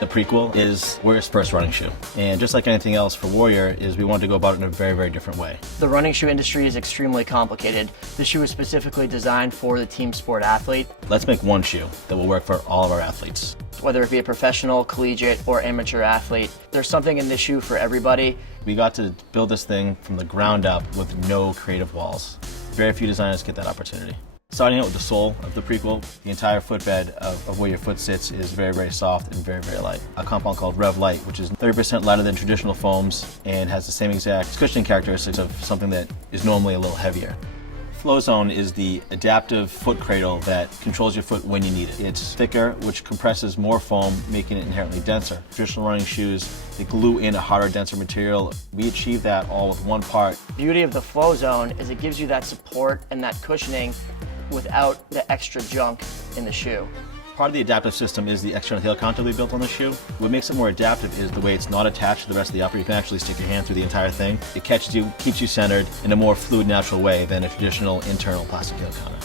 The Prequel is Warrior's first running shoe. And just like anything else for Warrior, is we wanted to go about it in a very, very different way. The running shoe industry is extremely complicated. The shoe is specifically designed for the team sport athlete. Let's make one shoe that will work for all of our athletes. Whether it be a professional, collegiate, or amateur athlete, there's something in this shoe for everybody. We got to build this thing from the ground up with no creative walls. Very few designers get that opportunity. Starting out with the sole of the Prequel, the entire footbed of where your foot sits is very, very soft and very, very light. A compound called Rev Light, which is 30% lighter than traditional foams and has the same exact cushioning characteristics of something that is normally a little heavier. Flow Zone is the adaptive foot cradle that controls your foot when you need it. It's thicker, which compresses more foam, making it inherently denser. Traditional running shoes, they glue in a harder, denser material. We achieve that all with one part. The beauty of the Flow Zone is it gives you that support and that cushioning without the extra junk in the shoe. Part of the adaptive system is the external heel counter we built on the shoe. What makes it more adaptive is the way it's not attached to the rest of the upper. You can actually stick your hand through the entire thing. It catches you, keeps you centered in a more fluid, natural way than a traditional internal plastic heel counter.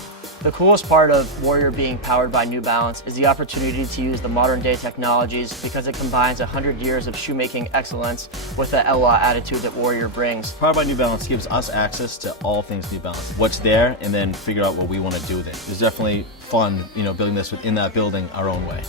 The coolest part of Warrior being powered by New Balance is the opportunity to use the modern day technologies because it combines 100 years of shoemaking excellence with the outlaw attitude that Warrior brings. Powered by New Balance gives us access to all things New Balance. What's there, and then figure out what we want to do with it. It's definitely fun, building this within that building our own way.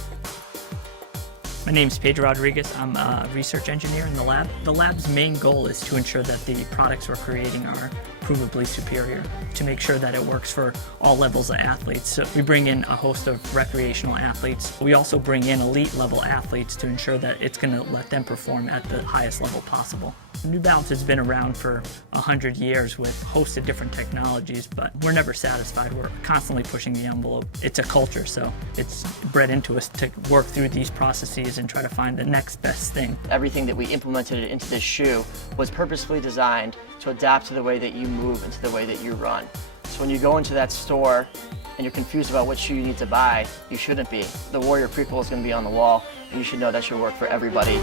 My name's Pedro Rodriguez. I'm a research engineer in the lab. The lab's main goal is to ensure that the products we're creating are provably superior, to make sure that it works for all levels of athletes. So we bring in a host of recreational athletes. We also bring in elite level athletes to ensure that it's going to let them perform at the highest level possible. New Balance has been around for 100 years with a host of different technologies, but we're never satisfied. We're constantly pushing the envelope. It's a culture, so it's bred into us to work through these processes and try to find the next best thing. Everything that we implemented into this shoe was purposefully designed to adapt to the way that you move and to the way that you run. So when you go into that store and you're confused about what shoe you need to buy, you shouldn't be. The Warrior Prequel is going to be on the wall, and you should know that should work for everybody.